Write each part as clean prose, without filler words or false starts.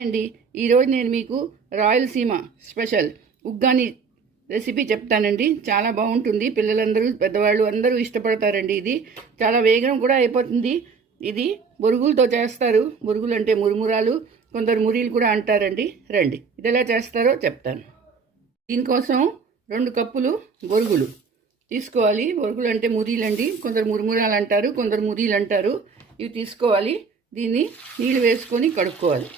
అండి ఈరోజు నేను మీకు రాయలసీమ స్పెషల్ ఉగ్గాని రెసిపీ చెప్తానండి. చాలా బాగుంటుంది. పిల్లలందరూ పెద్దవాళ్ళు అందరూ ఇష్టపడతారండి. ఇది చాలా వేగం కూడా అయిపోతుంది. ఇది బొరుగులతో చేస్తారు. బొరుగులు అంటే మురుమురాలు, కొందరు మురీలు కూడా అంటారండి. రండి ఇది ఎలా చేస్తారో చెప్తాను. దీనికోసం 2 కప్పులు బొరుగులు తీసుకోవాలి. బొరుగులు అంటే మురీలు అండి. కొందరు మురుమురాలు అంటారు, కొందరు మురీలు అంటారు. ఇవి తీసుకోవాలి. దీన్ని నీళ్ళు వేసుకొని కడుక్కోవాలి.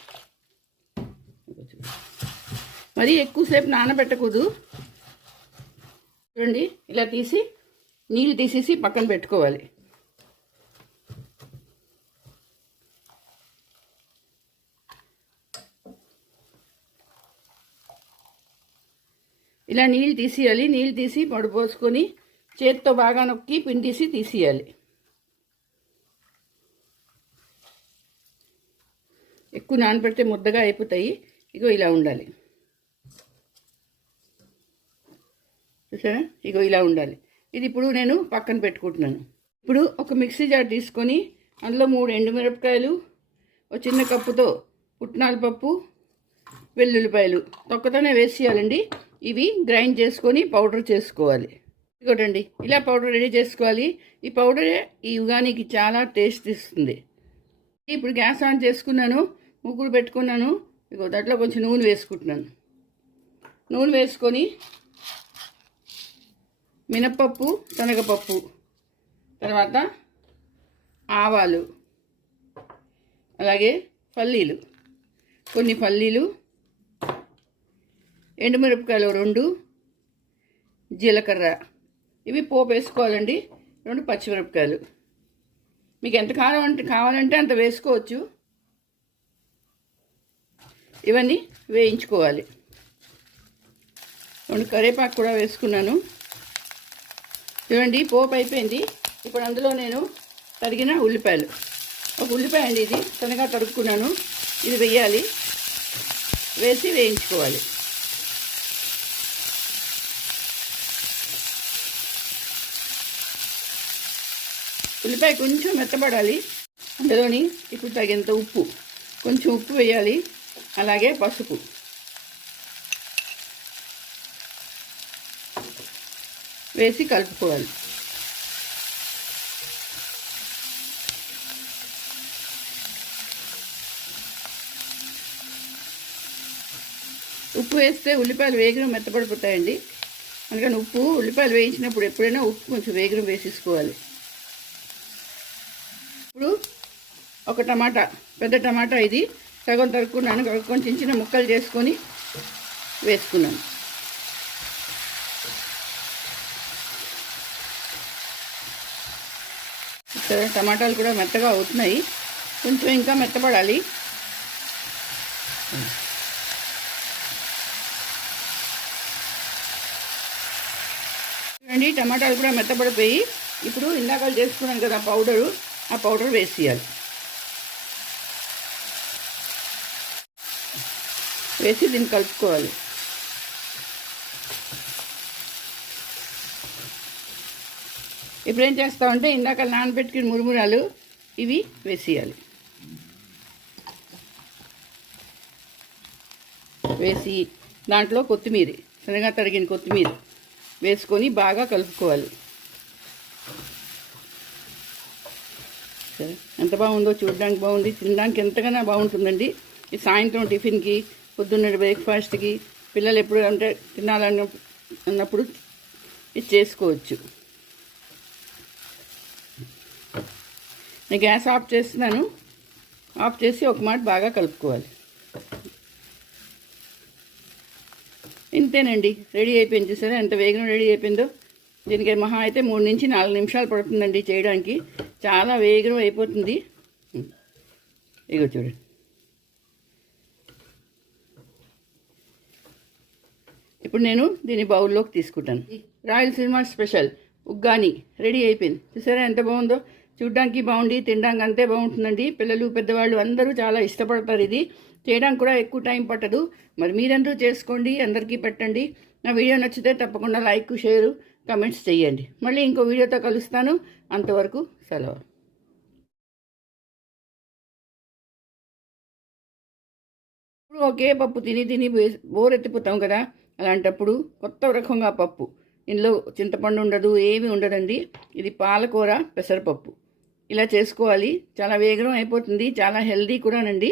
మరి ఎక్కువసేపు నానబెట్టకూడదు. చూడండి, ఇలా తీసి నీళ్ళు తీసేసి పక్కన పెట్టుకోవాలి. ఇలా నీళ్ళు తీసేయాలి. నీళ్ళు తీసి పొడి పోసుకొని చేతితో బాగా నొక్కి పిండేసి తీసేయాలి. ఎక్కువ నానబెడితే ముద్దగా అయిపోతాయి. ఇగో ఇలా ఉండాలి. చూసారా, ఇగో ఇలా ఉండాలి. ఇది ఇప్పుడు నేను పక్కన పెట్టుకుంటున్నాను. ఇప్పుడు ఒక మిక్సీ జార్ తీసుకొని అందులో 3 ఎండుమిరపకాయలు, ఒక చిన్న కప్పుతో పుట్నాల పప్పు, వెల్లుల్లిపాయలు తొక్కతోనే వేసేయాలండి. ఇవి గ్రైండ్ చేసుకొని పౌడర్ చేసుకోవాలి. ఇదిగోటండి, ఇలా పౌడర్ రెడీ చేసుకోవాలి. ఈ పౌడరే ఈ ఉగానికి చాలా టేస్ట్ ఇస్తుంది. ఇప్పుడు గ్యాస్ ఆన్ చేసుకున్నాను, ముగ్గురు పెట్టుకున్నాను. ఇగో దాంట్లో కొంచెం నూనె వేసుకుంటున్నాను. నూనె వేసుకొని మినప్పప్పు, శనగపప్పు, తర్వాత ఆవాలు, అలాగే పల్లీలు, కొన్ని పల్లీలు, ఎండుమిరపకాయలు 2, జీలకర్ర, ఇవి పోపు వేసుకోవాలండి. 2 పచ్చిమిరపకాయలు. మీకు ఎంత కావాలంటే అంత వేసుకోవచ్చు. ఇవన్నీ వేయించుకోవాలి. 2 కరివేపాకు కూడా వేసుకున్నాను. చూడండి, పోపు అయిపోయింది. ఇప్పుడు అందులో నేను తరిగిన ఉల్లిపాయలు, ఒక ఉల్లిపాయ అండి, ఇది సన్నగా తరుక్కున్నాను. ఇది వేయాలి. వేసి వేయించుకోవాలి. ఉల్లిపాయ కొంచెం మెత్తబడాలి. అందులోని ఇప్పుడు తగినంత ఉప్పు, కొంచెం ఉప్పు వేయాలి. అలాగే పసుపు, వేసి కలుపుకోవాలి. ఉప్పు వేస్తే ఉల్లిపాయలు వేగరం మెత్తపడిపోతాయండి. అందుకని ఉల్లిపాయలు వేయించినప్పుడు ఎప్పుడైనా ఉప్పు కొంచెం వేగరం వేసేసుకోవాలి. ఇప్పుడు ఒక టమాటా, పెద్ద టమాటా, ఇది సగం తరుక్కున్నాను. కొంచెం చిన్న ముక్కలు చేసుకొని వేసుకున్నాను. టమాటాలు కూడా మెత్తగా అవుతున్నాయి. కొంచెం ఇంకా మెత్తపడాలి. చూడండి, టమాటాలు కూడా మెత్తపడిపోయి ఇప్పుడు ఇందాక చేసుకున్నాను కదా పౌడరు, ఆ పౌడర్ వేసేయాలి. వేసి దీన్ని కలుపుకోవాలి. ఇప్పుడు ఏం చేస్తామంటే ఇందాక నానబెట్టుకుని మురుమురాలు ఇవి వేసేయాలి. వేసి దాంట్లో కొత్తిమీర, సన్నగా తరిగిన కొత్తిమీర వేసుకొని బాగా కలుపుకోవాలి. సరే, ఎంత బాగుందో, చూడడానికి బాగుంది, తినడానికి ఎంతగానో బాగుంటుందండి. ఈ సాయంత్రం టిఫిన్కి, పొద్దున్న బ్రేక్ఫాస్ట్కి, పిల్లలు ఎప్పుడు అంటే తినాలన్నప్పుడు ఇది చేసుకోవచ్చు. నేను గ్యాస్ ఆఫ్ చేస్తున్నాను. ఆఫ్ చేసి ఒక మాట బాగా కలుపుకోవాలి. ఇంతేనండి, రెడీ అయిపోయింది. చూసారా ఎంత వేగం రెడీ అయిపోయిందో. దీనికి మహా అయితే 3 నుంచి 4 నిమిషాలు పడుతుందండి చేయడానికి. చాలా వేగం అయిపోతుంది. ఇగో చూడండి. ఇప్పుడు నేను దీన్ని బౌల్లోకి తీసుకుంటాను. రాయలసీమ స్పెషల్ ఉగ్గాని రెడీ అయిపోయింది. చూసారా ఎంత బాగుందో. చూడ్డానికి బాగుండి తినడానికి అంతే బాగుంటుందండి. పిల్లలు పెద్దవాళ్ళు అందరూ చాలా ఇష్టపడతారు. ఇది చేయడానికి కూడా ఎక్కువ టైం పట్టదు. మరి మీరందరూ చేసుకోండి, అందరికీ పెట్టండి. నా వీడియో నచ్చితే తప్పకుండా లైక్, షేర్, కమెంట్స్ చేయండి. మళ్ళీ ఇంకో వీడియోతో కలుస్తాను. అంతవరకు సెలవు. ఒకే పప్పు తిని తిని బోర్ ఎత్తిపోతాం కదా, అలాంటప్పుడు కొత్త రకంగా పప్పు. ఇందులో చింతపండు ఉండదు, ఏమీ ఉండదండి. ఇది పాలకూర పెసరపప్పు. ఇలా చేసుకోవాలి. చాలా వేగం అయిపోతుంది, చాలా హెల్దీ కూడానండి.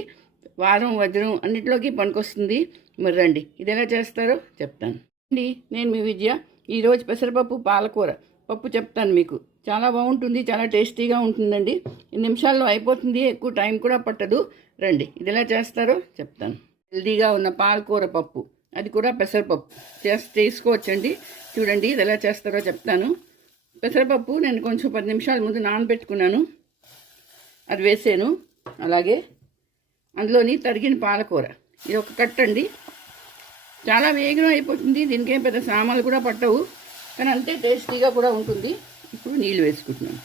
వారం వజ్రం అన్నిటిలోకి పనికొస్తుంది. మరి రండి, ఇది ఎలా చేస్తారో చెప్తాను అండి. నేను మీ విజయ. ఈరోజు పెసరపప్పు పాలకూర పప్పు చెప్తాను మీకు. చాలా బాగుంటుంది, చాలా టేస్టీగా ఉంటుందండి. 2 నిమిషాల్లో అయిపోతుంది, ఎక్కువ టైం కూడా పట్టదు. రండి, ఇది ఎలా చేస్తారో చెప్తాను. హెల్దీగా ఉన్న పాలకూర పప్పు, అది కూడా పెసరపప్పు చేసుకోవచ్చండి. చూడండి, ఇది ఎలా చేస్తారో చెప్తాను. పెసరపప్పు నేను కొంచెం 10 నిమిషాల ముందు నానబెట్టుకున్నాను, అది వేసాను. అలాగే అందులోని తరిగిన పాలకూర, ఇది ఒక కట్టండి. చాలా వేగం అయిపోతుంది, దీనికేం పెద్ద సామాన్లు కూడా పట్టవు, కానీ అంతే టేస్టీగా కూడా ఉంటుంది. ఇప్పుడు నీళ్ళు వేసుకుంటున్నాను.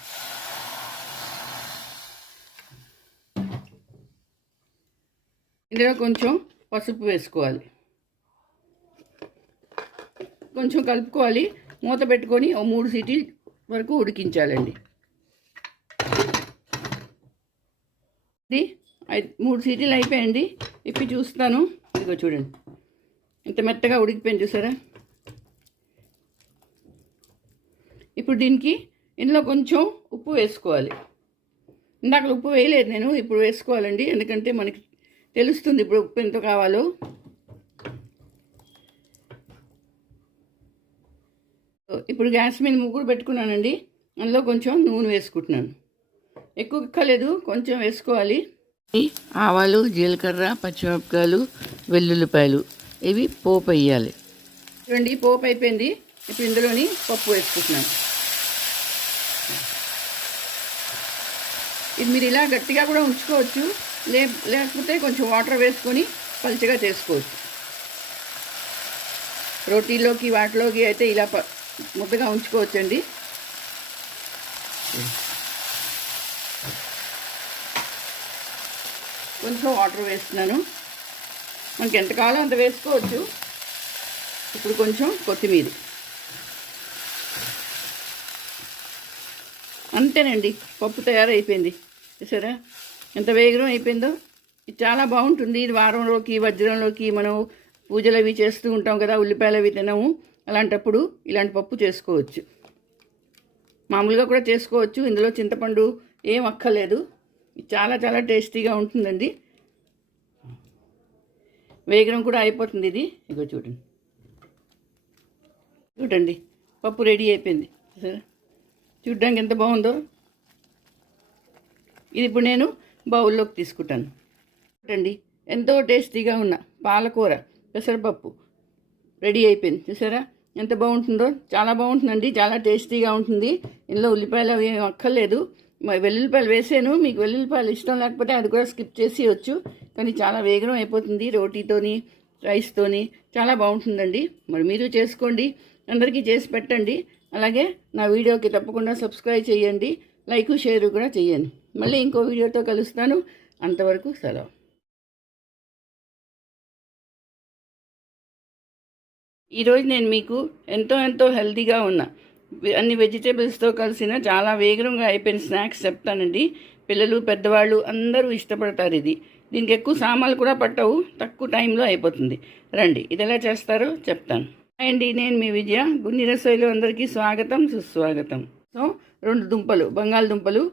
ఇందులో కొంచెం పసుపు వేసుకోవాలి, కొంచెం కలుపుకోవాలి. మూత పెట్టుకొని 3 సీటీలు వరకు ఉడికించాలండి. ఇది 3 సీటీలు అయిపోయండి. ఇప్పి చూస్తాను. ఇదిగో చూడండి, ఎంత మెత్తగా ఉడికిపోయింది చూసారా. ఇప్పుడు దీనికి ఇందులో కొంచెం ఉప్పు వేసుకోవాలి. ఇందాక ఉప్పు వేయలేదు నేను, ఇప్పుడు వేసుకోవాలండి. ఎందుకంటే మనకి తెలుస్తుంది ఇప్పుడు ఉప్పు ఎంత కావాలో. ఇప్పుడు గ్యాస్ మీద ముగ్గురు పెట్టుకున్నానండి. అందులో కొంచెం నూనె వేసుకుంటున్నాను. ఎక్కువ ఎక్కలేదు, కొంచెం వేసుకోవాలి. ఆవాలు, జీలకర్ర, పచ్చిమిరపకాయలు, వెల్లుల్లిపాయలు, ఇవి పోపు వేయాలి. చూడండి, పోపు అయిపోయింది. ఇప్పుడు ఇందులోని పప్పు వేసుకుంటున్నాను. ఇది మీరు ఇలా గట్టిగా కూడా ఉంచుకోవచ్చు, లేకపోతే కొంచెం వాటర్ వేసుకొని పలుచగా చేసుకోవచ్చు. రోటీలోకి వాటిలోకి అయితే ఇలా ముద్దగా ఉంచుకోవచ్చండి. కొంచెం వాటర్ వేస్తున్నాను, మనకి ఎంత కావాలో అంత వేసుకోవచ్చు. ఇప్పుడు కొంచెం కొత్తిమీర, అంతేనండి, పప్పు తయారైపోయింది. చూసారా ఎంత వేగం అయిపోయిందో. ఇది చాలా బాగుంటుంది. ఇది వారంలోకి వజ్రంలోకి మనం పూజలు అవి చేస్తూ ఉంటాం కదా, ఉల్లిపాయలు అవి తినము. అలాంటప్పుడు ఇలాంటి పప్పు చేసుకోవచ్చు. మామూలుగా కూడా చేసుకోవచ్చు, ఇందులో చింతపండు ఏం అక్కర్లేదు. చాలా చాలా టేస్టీగా ఉంటుందండి. వేగం కూడా అయిపోతుంది ఇది. ఇగో చూడండి, చూడండి పప్పు రెడీ అయిపోయింది. సరే, చూడ్డానికి ఎంత బాగుందో. ఇది ఇప్పుడు నేను బౌల్లోకి తీసుకుంటాను. చూడండి, ఎంతో టేస్టీగా ఉన్న పాలకూర పెసరపప్పు రెడీ అయిపోయింది. చూసారా ఎంత బాగుంటుందో. చాలా బాగుంటుందండి, చాలా టేస్టీగా ఉంటుంది. ఇందులో ఉల్లిపాయలు అవి ఏం అక్కర్లేదు. వెల్లుల్లిపాయలు వేసాను, మీకు వెల్లుల్లిపాయలు ఇష్టం లేకపోతే అది కూడా స్కిప్ చేసి వచ్చు. కానీ చాలా వేగం అయిపోతుంది, రోటీతోని రైస్తోని చాలా బాగుంటుందండి. మరి మీరు చేసుకోండి, అందరికీ చేసి పెట్టండి. అలాగే నా వీడియోకి తప్పకుండా సబ్స్క్రైబ్ చేయండి, లైక్ షేర్ కూడా చేయండి. మళ్ళీ ఇంకో వీడియోతో కలుస్తాను. అంతవరకు సెలవు. ఈరోజు నేను మీకు ఎంతో హెల్తీగా ఉన్న అన్ని వెజిటేబుల్స్తో కలిసిన చాలా వేగంగా అయిపోయిన స్నాక్స్ చెప్తానండి. పిల్లలు పెద్దవాళ్ళు అందరూ ఇష్టపడతారు ఇది. దీనికి ఎక్కువ సామాన్లు కూడా పట్టవు, తక్కువ టైంలో అయిపోతుంది. రండి, ఇది ఎలా చేస్తారో చెప్తాను. అండి, నేను మీ విజయ. గున్ని రసోయిలో అందరికీ స్వాగతం, సుస్వాగతం. సో 2 దుంపలు, బంగాళదుంపలు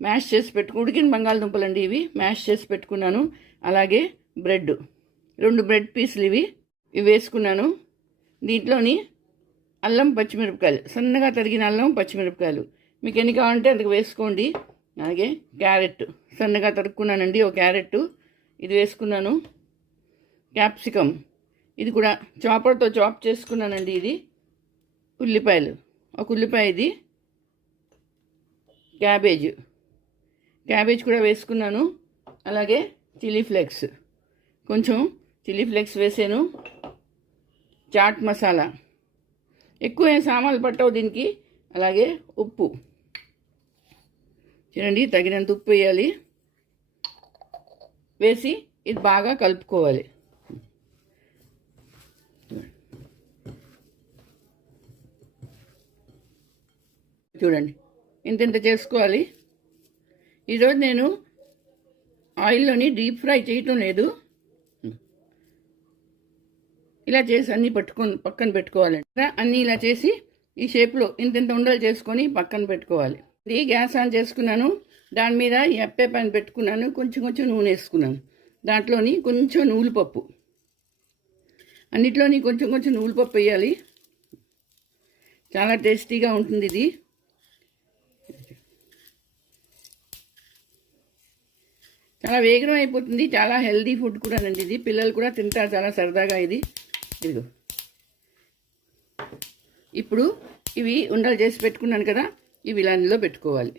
మ్యాష్ చేసి ఉడికిన బంగాళదుంపలు అండి ఇవి, మ్యాష్ చేసి పెట్టుకున్నాను. అలాగే బ్రెడ్, 2 బ్రెడ్ పీసులు ఇవి వేసుకున్నాను. దీంట్లోని అల్లం పచ్చిమిరపకాయలు, సన్నగా తరిగిన అల్లం పచ్చిమిరపకాయలు మీకు ఎన్ని కావాలంటే అందుకు వేసుకోండి. అలాగే క్యారెట్ సన్నగా తరుక్కున్నానండి, ఒక క్యారెట్ ఇది వేసుకున్నాను. క్యాప్సికమ్ ఇది కూడా చాపర్తో చాప్ చేసుకున్నానండి. ఇది ఉల్లిపాయలు, ఒక ఉల్లిపాయ ఇది. క్యాబేజ్ కూడా వేసుకున్నాను. అలాగే చిల్లీ ఫ్లేక్స్, కొంచెం చిల్లీ ఫ్లేక్స్ వేసాను. చాట్ మసాలా, ఎక్కువ సామాన్లు పట్టవు దీనికి. అలాగే ఉప్పు చూడండి, తగినంత ఉప్పు వేయాలి. వేసి ఇది బాగా కలుపుకోవాలి. చూడండి, ఇంత చేసుకోవాలి. ఈరోజు నేను ఆయిల్లోని డీప్ ఫ్రై చేయటం లేదు, ఇలా చేసి అన్నీ పక్కన పెట్టుకోవాలండి. అన్నీ ఇలా చేసి ఈ షేప్లో ఇంత ఉండలు చేసుకొని పక్కన పెట్టుకోవాలి. ఇది గ్యాస్ ఆన్ చేసుకున్నాను. దాని మీద ఈ అప్పే పైన పెట్టుకున్నాను. కొంచెం నూనె వేసుకున్నాను. దాంట్లోని కొంచెం నువ్వులపప్పు, అన్నిట్లోని కొంచెం నువ్వులపప్పు వేయాలి. చాలా టేస్టీగా ఉంటుంది ఇది. చాలా వేగం అయిపోతుంది. చాలా హెల్దీ ఫుడ్ కూడా అండి ఇది. పిల్లలు కూడా తింటారు చాలా సరదాగా ఇది. ఇదిగో ఇప్పుడు ఇవి ఉండలు చేసి పెట్టుకున్నాను కదా, ఇవి ఇలా అందులో పెట్టుకోవాలి.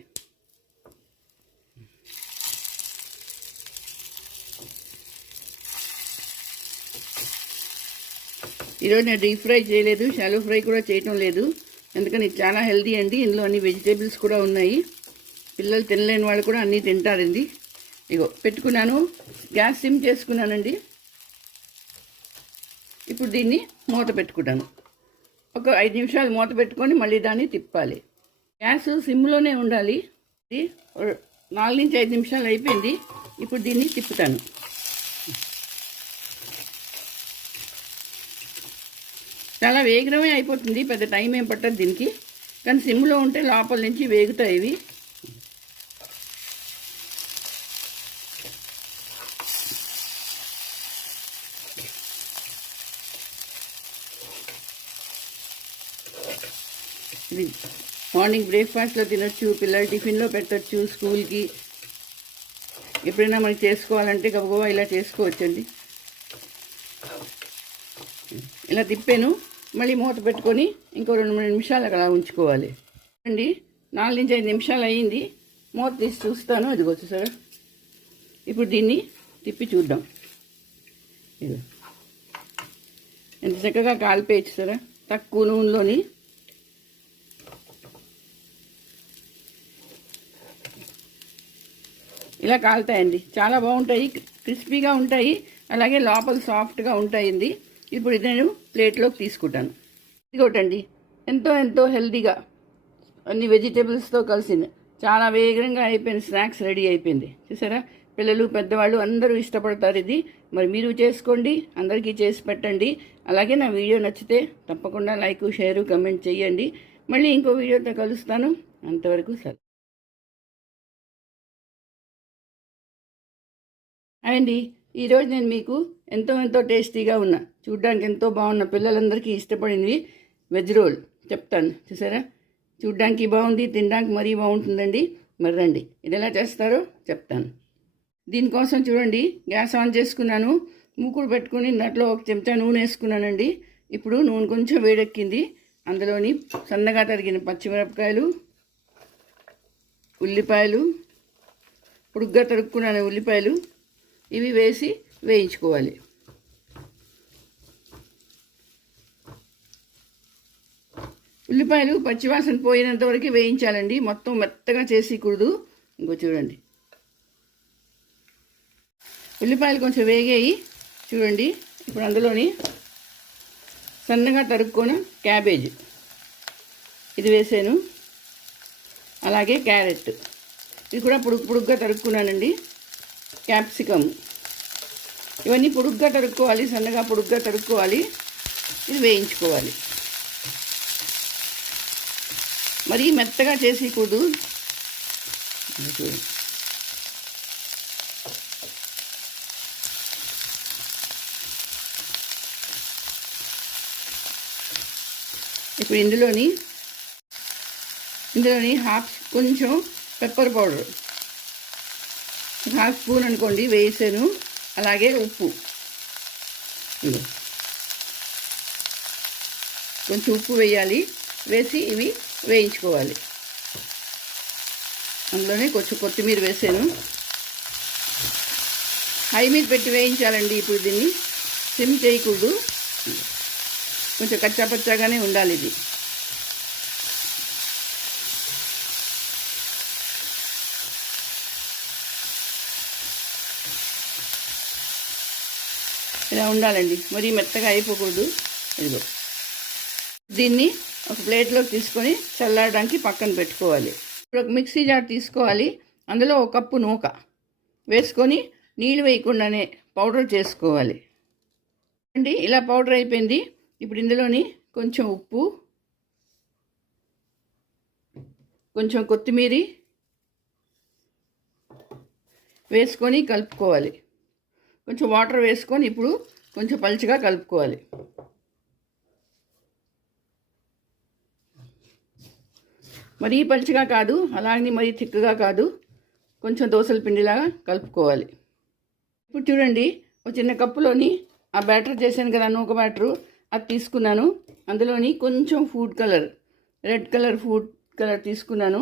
ఈరోజు నేను డీప్ ఫ్రై చేయలేదు, షాలో ఫ్రై కూడా చేయటం లేదు. ఎందుకని ఇది చాలా హెల్దీ అండి. ఇందులో అన్ని వెజిటేబుల్స్ కూడా ఉన్నాయి. పిల్లలు తినలేని వాళ్ళు కూడా అన్నీ తింటారండి. ఇగో పెట్టుకున్నాను. గ్యాస్ సిమ్ చేసుకున్నానండి. ఇప్పుడు దీన్ని మూత పెట్టుకుంటాను. ఒక 5 నిమిషాలు మూత పెట్టుకొని మళ్ళీ దాన్ని తిప్పాలి. గ్యాస్ సిమ్లోనే ఉండాలి. 4 నుంచి 5 నిమిషాలు అయిపోయింది. ఇప్పుడు దీన్ని తిప్పుతాను. చాలా వేగమే అయిపోతుంది. పెద్ద టైం ఏం పట్టదు దీనికి. కానీ సిమ్లో ఉంటే లోపల నుంచి వేగుతాయి ఇవి. ఇది మార్నింగ్ బ్రేక్ఫాస్ట్లో తినొచ్చు, పిల్లలు టిఫిన్లో పెట్టచ్చు, స్కూల్కి ఎప్పుడైనా మనకి చేసుకోవాలంటే గబగబా ఇలా చేసుకోవచ్చండి. ఇలా తిప్పాను. మళ్ళీ మూత పెట్టుకొని ఇంకో 2-3 నిమిషాలు అలా ఉంచుకోవాలి అండి. 4 నుంచి 5 నిమిషాలు అయ్యింది. మూత తీసి చూస్తాను. అది వచ్చేసారా. ఇప్పుడు దీన్ని తిప్పి చూద్దాం. ఇది ఎంత చక్కగా కాలిపోయచ్చు సారా. తక్కువ నూనెలోని ఇలా కాలుతాయండి. చాలా బాగుంటాయి, క్రిస్పీగా ఉంటాయి, అలాగే లోపల సాఫ్ట్గా ఉంటాయండి. ఇప్పుడు ఇది నేను ప్లేట్లోకి తీసుకుంటాను. ఇదిగోటండి ఎంతో హెల్తీగా అన్ని వెజిటేబుల్స్తో కలిసింది చాలా వేగంగా అయిపోయిన స్నాక్స్ రెడీ అయిపోయింది. చూసారా, పిల్లలు పెద్దవాళ్ళు అందరూ ఇష్టపడతారు ఇది. మరి మీరు చేసుకోండి, అందరికీ చేసి పెట్టండి. అలాగే నా వీడియో నచ్చితే తప్పకుండా లైక్, షేరు, కమెంట్ చేయండి. మళ్ళీ ఇంకో వీడియోతో కలుస్తాను. అంతవరకు సెలవు. అండి ఈరోజు నేను మీకు ఎంతో టేస్టీగా ఉన్న, చూడ్డానికి ఎంతో బాగున్న, పిల్లలందరికీ ఇష్టపడింది వెజ్ రోల్ చెప్తాను. చూసారా, చూడ్డానికి బాగుంది, తినడానికి మరీ బాగుంటుందండి. మరి రండి, ఇది ఎలా చేస్తారో చెప్తాను. దీనికోసం చూడండి, గ్యాస్ ఆన్ చేసుకున్నాను. మూకుడు పెట్టుకుని దాంట్లో 1 చెంచా నూనె వేసుకున్నానండి. ఇప్పుడు నూనె కొంచెం వేడెక్కింది. అందులోని సన్నగా తరిగిన పచ్చిమిరపకాయలు, ఉల్లిపాయలు, పొడుగ్గా తరుక్కున్నాను ఉల్లిపాయలు, ఇవి వేసి వేయించుకోవాలి. ఉల్లిపాయలు పచ్చివాసన పోయినంత వరకు వేయించాలండి. మొత్తం మెత్తగా చేసికూడదు. ఇంకో చూడండి, ఉల్లిపాయలు కొంచెం వేగాయి చూడండి. ఇప్పుడు అందులోని సన్నగా తరుక్కున్న క్యాబేజ్ ఇది వేసాను. అలాగే క్యారెట్ ఇది కూడా పొడుగ్గా తరుక్కున్నానండి. క్యాప్సికమ్ ఇవన్నీ పొడుగ్గా తరుక్కోవాలి, సన్నగా పొడుగ్గా తరుక్కోవాలి. ఇది వేయించుకోవాలి. మరీ మెత్తగా చేసేయకూడదు. ఇప్పుడు ఇందులోని కొంచెం పెప్పర్ పౌడర్ 1/2 స్పూన్ అనుకోండి వేసాను. అలాగే ఉప్పు, కొంచెం ఉప్పు వేయాలి. వేసి ఇవి వేయించుకోవాలి. అందులోనే కొంచెం కొత్తిమీర వేసాను. హై మీద పెట్టి వేయించాలండి. ఇప్పుడు దీన్ని సిమ్ చేయకూడదు, కొంచెం కచ్చాపచ్చాగానే ఉండాలి ఇది. ఇలా ఉండాలండి, మరీ మెత్తగా అయిపోకూడదు. ఇదిగో దీన్ని ఒక ప్లేట్లోకి తీసుకొని చల్లారడానికి పక్కన పెట్టుకోవాలి. ఇప్పుడు ఒక మిక్సీ జార్ తీసుకోవాలి. అందులో 1 కప్పు నూక వేసుకొని నీళ్ళు వేయకుండానే పౌడర్ చేసుకోవాలి. అండి ఇలా పౌడర్ అయిపోయింది. ఇప్పుడు ఇందులోని కొంచెం ఉప్పు, కొంచెం కొత్తిమీర వేసుకొని కలుపుకోవాలి. కొంచెం వాటర్ వేసుకొని ఇప్పుడు కొంచెం పలుచగా కలుపుకోవాలి. మరీ పలుచగా కాదు, అలాగే మరీ థిక్గా కాదు, కొంచెం దోసల పిండిలాగా కలుపుకోవాలి. ఇప్పుడు చూడండి, ఒక చిన్న కప్పులోని ఆ బ్యాటర్ చేశాను కదా, నూక బ్యాటరు, అది తీసుకున్నాను. అందులోని కొంచెం food colour, red colour food colour తీసుకున్నాను.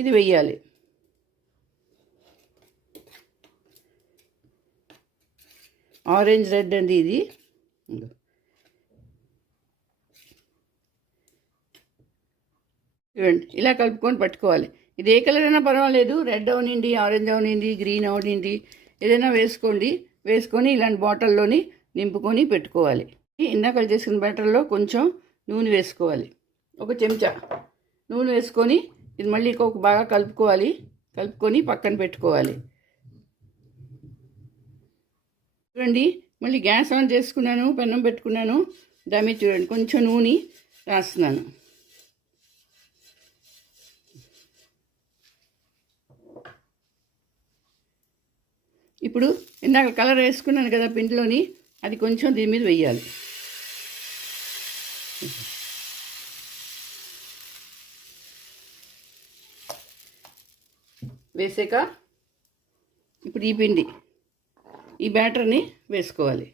ఇది వెయ్యాలి. ఆరెంజ్ రెడ్ అండి ఇది. చూడండి, ఇలా కలుపుకొని పట్టుకోవాలి. ఇది ఏ కలర్ అయినా పర్వాలేదు, రెడ్ అవనిండి, ఆరెంజ్ అవనిండి, గ్రీన్ అవనిండి, ఏదైనా వేసుకోండి. వేసుకొని ఇలాంటి బాటిల్లోని నింపుకొని పెట్టుకోవాలి. ఇందాక చేసుకున్న బ్యాటర్లో కొంచెం నూనె వేసుకోవాలి. ఒక చెంచా నూనె వేసుకొని ఇది మళ్ళీ బాగా కలుపుకోవాలి. కలుపుకొని పక్కన పెట్టుకోవాలి. చూడండి, మళ్ళీ గ్యాస్ ఆన్ చేసుకున్నాను, పెన్నం పెట్టుకున్నాను. దాని మీద చూడండి కొంచెం నూనె రాస్తున్నాను. ఇప్పుడు ఇందాక కలర్ వేసుకున్నాను కదా పిండిలోని, అది కొంచెం దీని మీద వెయ్యాలి. వేసాక ఇప్పుడు ఈ పిండి, ఈ బ్యాటర్ని వేసుకోవాలి.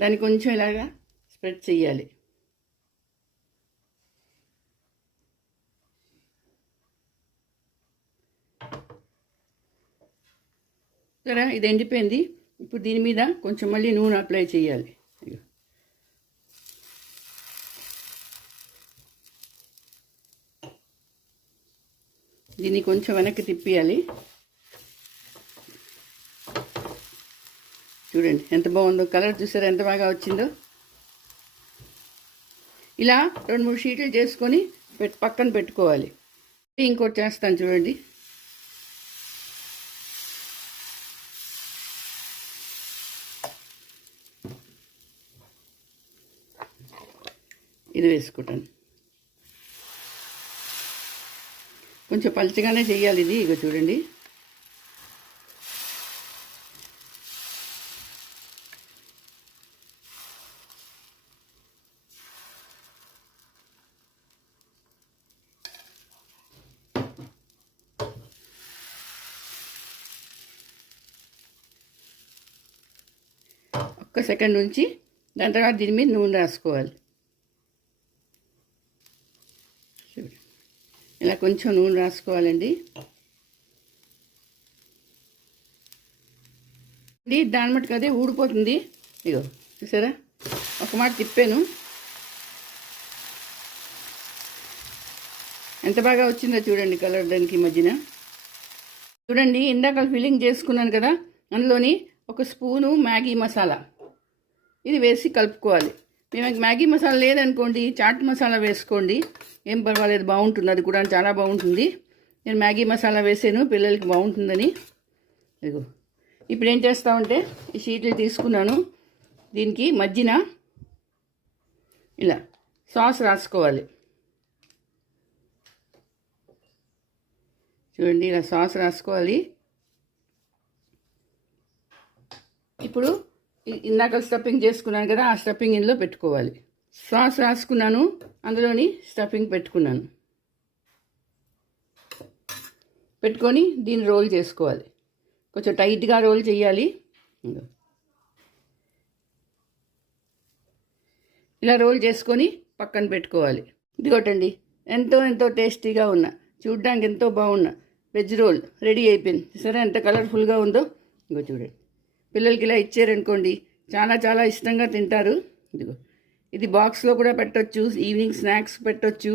దాన్ని కొంచెం ఇలాగా స్ప్రెడ్ చేయాలి. సరే, ఇది ఎండిపోయింది. ఇప్పుడు దీని మీద కొంచెం మళ్ళీ నూనె అప్లై చేయాలి. దీన్ని కొంచెం వెనక్కి తిప్పియాలి. చూడండి ఎంత బాగుందో, కలర్ చూసారా ఎంత బాగా వచ్చిందో. ఇలా 2-3 షీట్లు చేసుకొని పక్కన పెట్టుకోవాలి. ఇంకోటి చేస్తాను చూడండి. ఇది వేసుకుంటాను. కొంచెం పలుచగానే చేయాలి ఇది. ఇగో చూడండి, ఒక్క సెకండ్ ఉంచి దాని తర్వాత దీని మీద నూనె రాసుకోవాలి. ఇలా కొంచెం నూనె రాసుకోవాలండి. దాని మట్టుకు అదే ఊడిపోతుంది. ఇగో చూసారా, ఒక మాట తిప్పాను, ఎంత బాగా వచ్చిందో చూడండి కలర్. దానికి మధ్యన చూడండి, ఇందాక ఫిల్లింగ్ చేసుకున్నాను కదా, అందులోని ఒక స్పూను మ్యాగీ మసాలా ఇది వేసి కలుపుకోవాలి. మీకు మ్యాగీ మసాలా లేదనుకోండి, చాట్ మసాలా వేసుకోండి, ఏం పర్వాలేదు, బాగుంటుంది. అది కూడా చాలా బాగుంటుంది. నేను మ్యాగీ మసాలా వేసాను పిల్లలకి బాగుంటుందని. ఇదిగో ఇప్పుడు ఏం చేస్తామంటే, ఈ షీట్లు తీసుకున్నాను, దీనికి మధ్యన ఇలా సాస్ రాసుకోవాలి. చూడండి, ఇలా సాస్ రాసుకోవాలి. ఇప్పుడు ఇందాక స్టఫింగ్ చేసుకున్నాను కదా, ఆ స్టఫింగ్ ఇందులో పెట్టుకోవాలి. సాస్ రాసుకున్నాను, అందులోని స్టఫింగ్ పెట్టుకున్నాను. పెట్టుకొని దీన్ని రోల్ చేసుకోవాలి. కొంచెం టైట్గా రోల్ చేయాలి. ఇలా రోల్ చేసుకొని పక్కన పెట్టుకోవాలి. ఇదిగోటండి, ఎంతో టేస్టీగా ఉన్న, చూడ్డానికి ఎంతో బాగున్న వెజ్ రోల్ రెడీ అయిపోయింది. సరే ఎంత కలర్ఫుల్గా ఉందో. ఇంకో చూడండి, పిల్లలకి ఇలా ఇచ్చారనుకోండి చాలా ఇష్టంగా తింటారు. ఇదిగో ఇది బాక్స్లో కూడా పెట్టొచ్చు, ఈవినింగ్ స్నాక్స్ పెట్టొచ్చు,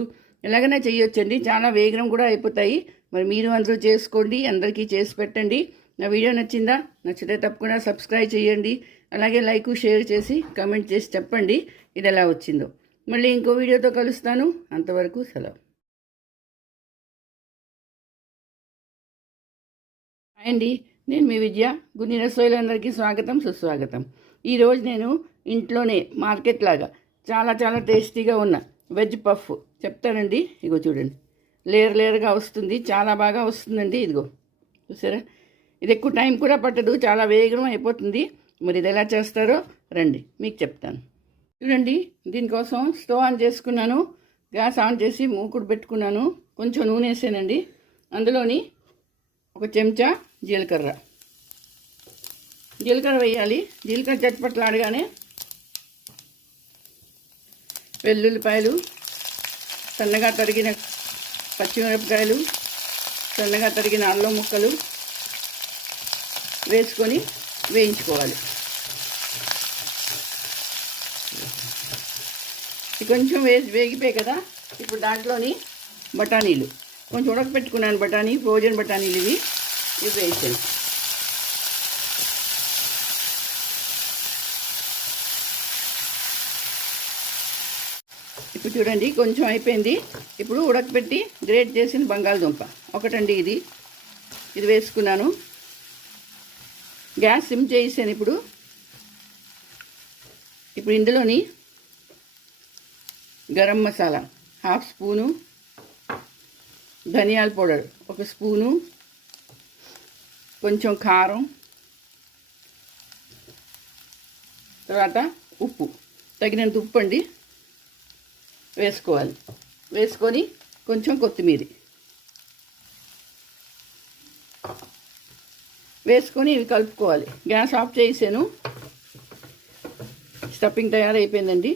ఎలాగైనా చేయొచ్చండి. చాలా వేగం కూడా అయిపోతాయి. మరి మీరు అందరూ చేసుకోండి, అందరికీ చేసి పెట్టండి. నా వీడియో నచ్చిందా? నచ్చితే తప్పకుండా సబ్స్క్రైబ్ చేయండి. అలాగే లైక్ షేర్ చేసి కామెంట్ చేసి చెప్పండి ఇది ఎలా వచ్చిందో. మళ్ళీ ఇంకో వీడియోతో కలుస్తాను. అంతవరకు సెలవు. అండి, నేను మీ విద్య. గున్ని రసోయిలందరికీ స్వాగతం, సుస్వాగతం. ఈరోజు నేను ఇంట్లోనే మార్కెట్ లాగా చాలా చాలా టేస్టీగా ఉన్న వెజ్ పఫ్ చెప్తానండి. ఇగో చూడండి, లేయర్ లేయర్గా వస్తుంది, చాలా బాగా వస్తుందండి. ఇదిగో చూసారా, ఇది ఎక్కువ టైం కూడా పట్టదు, చాలా వేగం అయిపోతుంది. మరి ఇది ఎలా చేస్తారో రండి మీకు చెప్తాను. చూడండి, దీనికోసం స్టవ్ ఆన్ చేసుకున్నాను, గ్యాస్ ఆన్ చేసి మూకుడు పెట్టుకున్నాను. కొంచెం నూనె వేసానండి. అందులోని ఒక చెంచా జీలకర్ర వేయాలి. జీలకర్ర చట్పట్లాడగానే వెల్లుల్లిపాయలు, సన్నగా తరిగిన పచ్చిమిరపకాయలు, సన్నగా తరిగిన అల్లం ముక్కలు వేసుకొని వేయించుకోవాలి. కొంచెం వేగిపోయాయి కదా, ఇప్పుడు దాంట్లోని బఠానీలు కొంచెం ఉడకపెట్టుకున్నాను. బఠానీ, ఫ్రోజన్ బఠానీలు ఇవి వేసాను. ఇప్పుడు చూడండి, కొంచెం అయిపోయింది. ఇప్పుడు ఉడకపెట్టి గ్రేట్ చేసిన బంగాళదుంప ఒకటండి, ఇది వేసుకున్నాను. గ్యాస్ సిమ్ చేసాను. ఇప్పుడు ఇందులోని గరం మసాలా 1/2 స్పూను, ధనియాల పౌడర్ 1 స్పూను, కొంచెం కారం, తర్వాత ఉప్పు, తగినంత ఉప్పు అండి వేసుకోవాలి. వేసుకొని కొంచెం కొత్తిమీర వేసుకొని ఇవి కలుపుకోవాలి. గ్యాస్ ఆఫ్ చేసాను. స్టఫింగ్ తయారైపోయిందండి.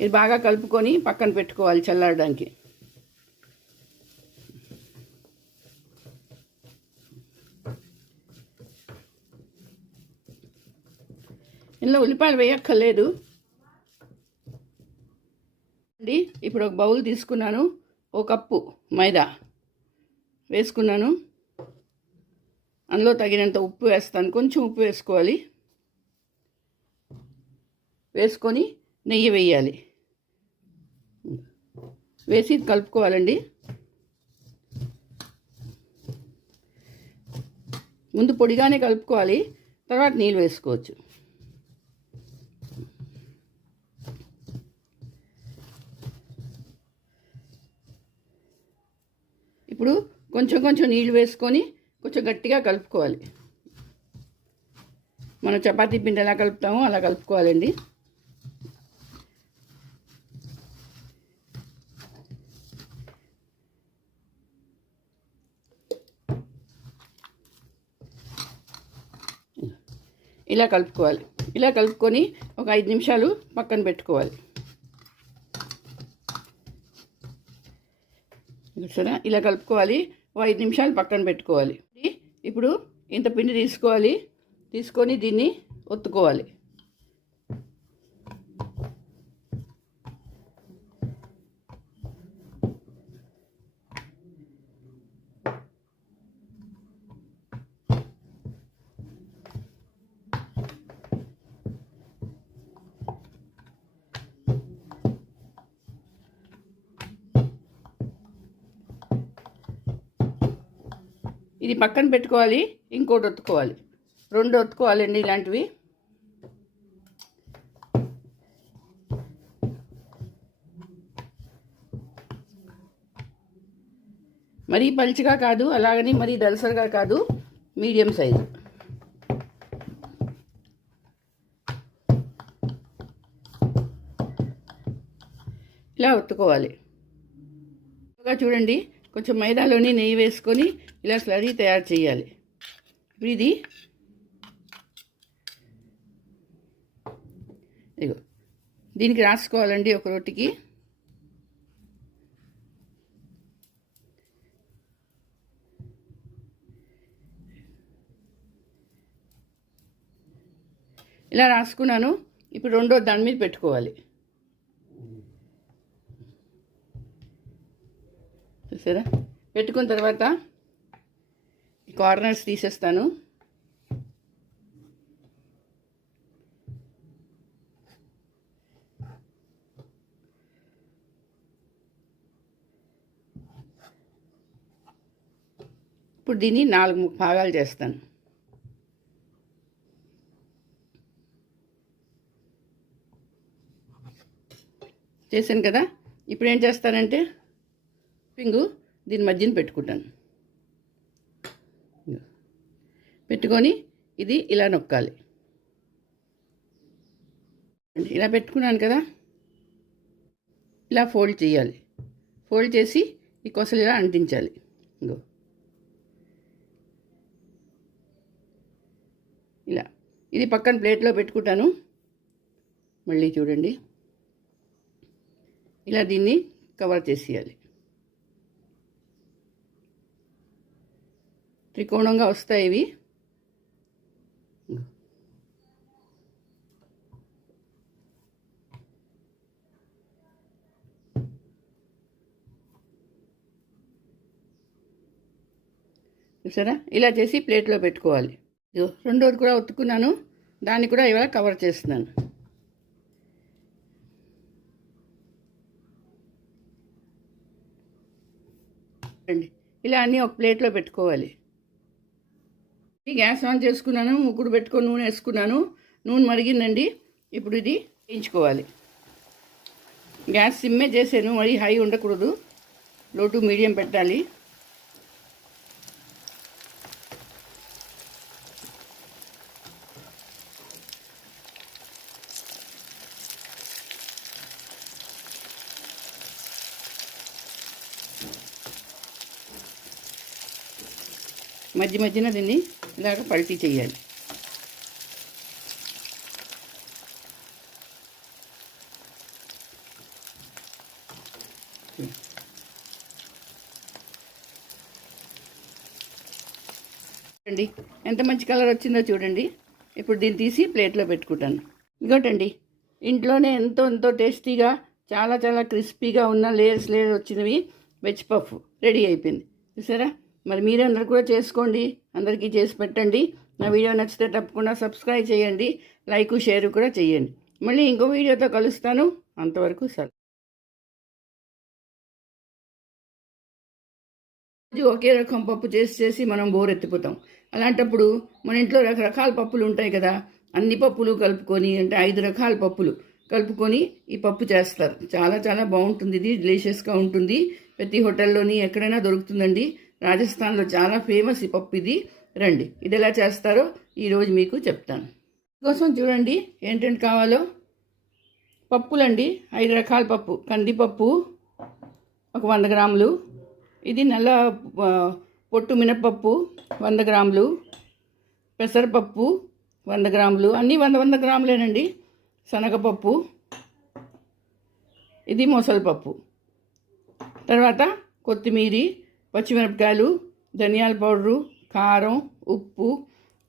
ఇది బాగా కలుపుకొని పక్కన పెట్టుకోవాలి చల్లారడానికి. ఇందులో ఉల్లిపాయలు వేయక్కర్లేదు అండి. ఇప్పుడు ఒక బౌల్ తీసుకున్నాను. 1 కప్పు మైదా వేసుకున్నాను. అందులో తగినంత ఉప్పు వేస్తాను. కొంచెం ఉప్పు వేసుకోవాలి. వేసుకొని నెయ్యి వేయాలి. వేసి కలుపుకోవాలండి. ముందు పొడిగానే కలుపుకోవాలి, తర్వాత నీళ్ళు వేసుకోవచ్చు. ఇప్పుడు కొంచెం కొంచెం నీళ్ళు వేసుకొని కొంచెం గట్టిగా కలుపుకోవాలి. మనం చపాతీ పిండి ఎలా కలుపుతామో అలా కలుపుకోవాలండి. ఇలా కలుపుకోవాలి. ఇలా కలుపుకొని ఒక 5 నిమిషాలు పక్కన పెట్టుకోవాలి. సరే, ఇలా కలుపుకోవాలి. 5 నిమిషాలు పక్కన పెట్టుకోవాలి. ఇప్పుడు ఇంత పిండి తీసుకోవాలి. తీసుకొని దీన్ని ఒత్తుకోవాలి. ఇది పక్కన పెట్టుకోవాలి. ఇంకోటి ఒత్తుకోవాలి. 2 ఒత్తుకోవాలండి ఇలాంటివి. మరీ పలుచగా కాదు, అలాగని మరీ దలసరిగా కాదు, మీడియం సైజు. ఇలా ఒత్తుకోవాలి. చూడండి, కొంచెం మైదాలోని నెయ్యి వేసుకొని ఇలా స్లరీ తయారు చేయాలి. ఇప్పుడు ఇది ఇగో దీనికి రాసుకోవాలండి ఒక రొట్టెకి. ఇలా రాసుకున్నాను. ఇప్పుడు రెండో దాని మీద పెట్టుకోవాలి. చూసారా? పెట్టుకున్న తర్వాత కార్నర్స్ తీసేస్తాను. ఇప్పుడు దీన్ని 4 భాగాలు చేస్తాను. చేశాను కదా. ఇప్పుడు ఏం చేస్తానంటే పింగు దీని మధ్యన పెట్టుకుంటాను. పెట్టుకొని ఇది ఇలా నొక్కాలి. ఇలా పెట్టుకున్నాను కదా, ఇలా ఫోల్డ్ చేయాలి. ఫోల్డ్ చేసి ఈ కొసలు ఇలా అంటించాలి. ఇంకో ఇలా ఇది పక్కన ప్లేట్లో పెట్టుకుంటాను. మళ్ళీ చూడండి, ఇలా దీన్ని కవర్ చేసేయాలి. త్రికోణంగా వస్తాయి ఇవి. చూసారా, ఇలా చేసి ప్లేట్లో పెట్టుకోవాలి. రెండోది కూడా ఉతుక్కున్నాను, దాన్ని కూడా ఇవాళ కవర్ చేస్తున్నాను. ఇలా అన్నీ ఒక ప్లేట్లో పెట్టుకోవాలి. గ్యాస్ ఆన్ చేసుకున్నాను, ముగ్గురు పెట్టుకొని నూనె వేసుకున్నాను. నూనె మరిగిందండి. ఇప్పుడు ఇది వేయించుకోవాలి. గ్యాస్ సిమ్మే చేసాను, మరి హై ఉండకూడదు, లో టు మీడియం పెట్టాలి. మధ్య మధ్యన దీన్ని ఇలాగ పల్టీ చేయాలి. చూడండి ఎంత మంచి కలర్ వచ్చిందో చూడండి. ఇప్పుడు దీన్ని తీసి ప్లేట్లో పెట్టుకుంటాను. ఇదిగోటండి, ఇంట్లోనే ఎంతో టేస్టీగా చాలా చాలా క్రిస్పీగా ఉన్న లేయర్స్ వచ్చినవి వెజ్ పఫ్ రెడీ అయిపోయింది. చూసారా, మరి మీరందరూ కూడా చేసుకోండి, అందరికీ చేసి పెట్టండి. నా వీడియో నచ్చితే తప్పకుండా సబ్స్క్రైబ్ చేయండి, లైక్ షేర్ కూడా చేయండి. మళ్ళీ ఇంకో వీడియోతో కలుస్తాను. అంతవరకు సెలవు. ఒకే రకం పప్పు చేసి మనం బోర్ ఎత్తిపోతాం. అలాంటప్పుడు మన ఇంట్లో రకరకాల పప్పులు ఉంటాయి కదా, అన్ని పప్పులు కలుపుకొని, అంటే 5 రకాల పప్పులు కలుపుకొని ఈ పప్పు చేస్తారు. చాలా చాలా బాగుంటుంది. ఇది డెలిషియస్గా ఉంటుంది. ప్రతి హోటల్లోని ఎక్కడైనా దొరుకుతుందండి. రాజస్థాన్లో చాలా ఫేమస్ ఈ పప్పు. ఇది రండి, ఇది ఎలా చేస్తారో ఈరోజు మీకు చెప్తాను. కోసం చూడండి ఏంటంటే కావాలో. పప్పులండి, 5 రకాల పప్పు. కందిపప్పు ఒక 100 గ్రాములు, ఇది నల్ల పొట్టు మినపప్పు 100 గ్రాములు, పెసరపప్పు 100 గ్రాములు, అన్నీ 100 గ్రాములేనండి. శనగపప్పు, ఇది మొసలిపప్పు. తర్వాత కొత్తిమీరి, పచ్చిమిరపకాయలు, ధనియాల పౌడరు, కారం, ఉప్పు,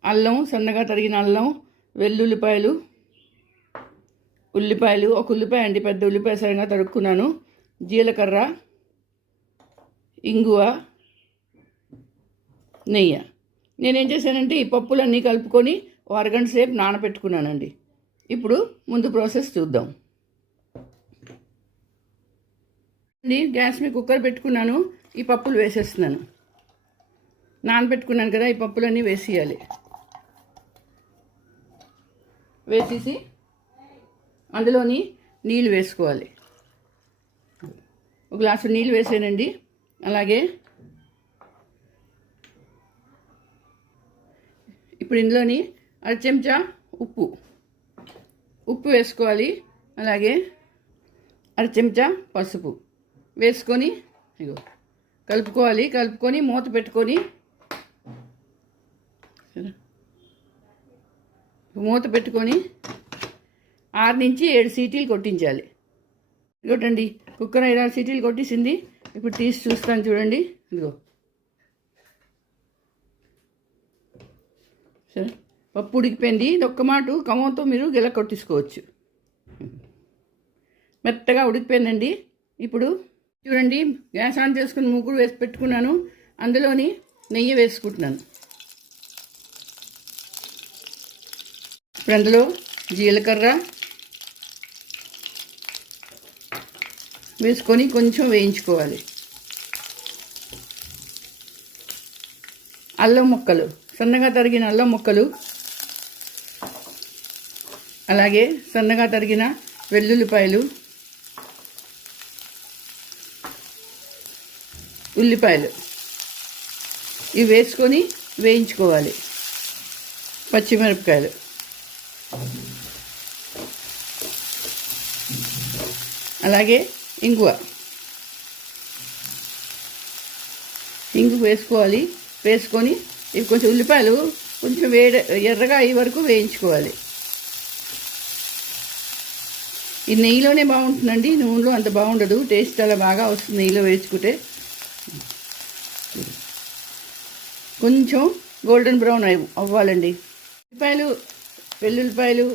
అల్లం, సన్నగా తరిగిన అల్లం, వెల్లుల్లిపాయలు, ఉల్లిపాయలు, ఒక ఉల్లిపాయ అండి, పెద్ద ఉల్లిపాయ సరిగా తరుక్కున్నాను, జీలకర్ర, ఇంగువ, నెయ్యి. నేనేం చేశానంటే ఈ పప్పులన్నీ కలుపుకొని 1 అరగంట సేపు నానబెట్టుకున్నానండి. ఇప్పుడు ముందు ప్రాసెస్ చూద్దాం. గ్యాస్ మీద కుక్కర్ పెట్టుకున్నాను. ఈ పప్పులు వేసేస్తున్నాను. నానబెట్టుకున్నాను కదా, ఈ పప్పులన్నీ వేసేయాలి. వేసేసి అందులోని నీళ్ళు వేసుకోవాలి. 1 గ్లాసు నీళ్ళు వేసానండి. అలాగే ఇప్పుడు ఇందులోని 1/2 చెంచా ఉప్పు వేసుకోవాలి. అలాగే 1/2 చెంచా పసుపు వేసుకొని ఇగో కలుపుకోవాలి. కలుపుకొని మూత పెట్టుకొని 6 నుంచి 7 సీటీలు కొట్టించాలి. ఇదిగోటండి, కుక్కర్ 5-6 సీటీలు కొట్టేసింది. ఇప్పుడు తీసి చూస్తాను చూడండి. ఇదిగో సరే, పప్పు ఉడికిపోయింది. ఇది ఒక్క మాట కమ్మతో మీరు గిల కొట్టించుకోవచ్చు. మెత్తగా ఉడికిపోయిందండి. ఇప్పుడు చూడండి, గ్యాస్ ఆన్ చేసుకుని ముగ్గురు వేసి పెట్టుకున్నాను. అందులోని నెయ్యి వేసుకుంటున్నాను. ఇప్పుడు అందులో జీలకర్ర వేసుకొని కొంచెం వేయించుకోవాలి. అల్లం ముక్కలు, సన్నగా తరిగిన అల్లం ముక్కలు, అలాగే సన్నగా తరిగిన వెల్లుల్లిపాయలు, ఉల్లిపాయలు ఇవి వేసుకొని వేయించుకోవాలి. పచ్చిమిరపకాయలు, అలాగే ఇంగువ వేసుకోవాలి. వేసుకొని ఇవి కొంచెం ఉల్లిపాయలు కొంచెం ఎర్రగా అయ్యే వరకు వేయించుకోవాలి. ఈ నెయ్యిలోనే బాగుంటుందండి, నూనెలో అంత బాగుండదు. టేస్ట్ చాలా బాగా వస్తుంది నెయ్యిలో వేసుకుంటే. కొంచెం గోల్డెన్ బ్రౌన్ అవ్వాలండి. వెల్లుల్లిపాయలు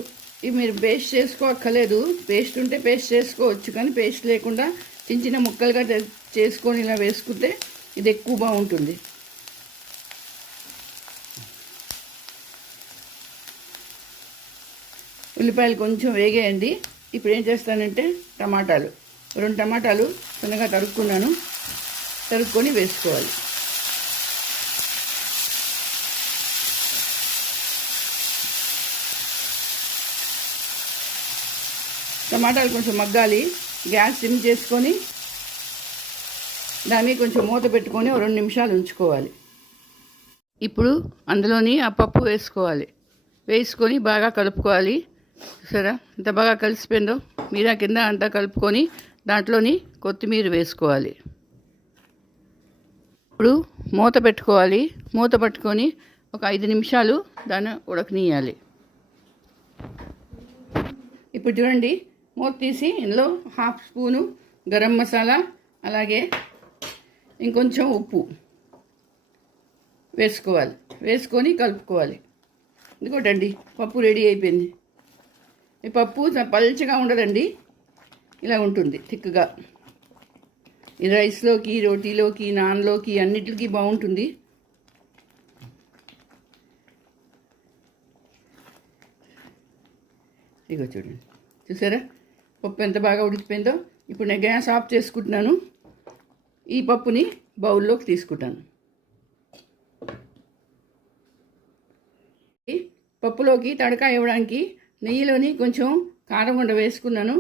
ఇవి మీరు పేస్ట్ చేసుకోక్కర్లేదు. పేస్ట్ ఉంటే పేస్ట్ చేసుకోవచ్చు, కానీ పేస్ట్ లేకుండా చిన్న చిన్న ముక్కలుగా చేసుకొని ఇలా వేసుకుంటే ఇది ఎక్కువ బాగుంటుంది. ఉల్లిపాయలు కొంచెం వేగేయండి. ఇప్పుడు ఏం చేస్తానంటే టమాటాలు, 2 టమాటాలు చిన్నగా తరుక్కొని వేసుకోవాలి. టమాటాలు కొంచెం మగ్గాలి. గ్యాస్ సిమ్ చేసుకొని దాన్ని కొంచెం మూత పెట్టుకొని 2 నిమిషాలు ఉంచుకోవాలి. ఇప్పుడు అందులోని ఆ పప్పు వేసుకొని బాగా కలుపుకోవాలి. చూసారా ఎంత బాగా కలిసిపోయిందో. మీరా కింద అంతా కలుపుకొని దాంట్లోని కొత్తిమీర వేసుకోవాలి. ఇప్పుడు మూత పెట్టుకోవాలి. మూత పట్టుకొని ఒక 5 నిమిషాలు దాన్ని ఉడకనీయాలి. ఇప్పుడు చూడండి, మూత తీసి ఇందులో 1/2 స్పూను గరం మసాలా, అలాగే ఇంకొంచెం ఉప్పు వేసుకోవాలి. వేసుకొని కలుపుకోవాలి. ఇదిగోటండి పప్పు రెడీ అయిపోయింది. ఈ పప్పు పల్చగా ఉండదండి, ఇలా ఉంటుంది థిక్గా. ఈ రైస్లోకి, రోటీలోకి, నాన్లోకి అన్నిటికీ బాగుంటుంది. ఇగో చూడండి, చూసారా పప్పు ఎంత బాగా ఉడికిపోయిందో. ఇప్పుడు నేను గ్యాస్ ఆఫ్ చేసుకుంటున్నాను. ఈ పప్పుని బౌల్లోకి తీసుకుంటాను. పప్పులోకి తడకా ఇవ్వడానికి నెయ్యిలోని కొంచెం కారం ఉండ వేసుకున్నాను.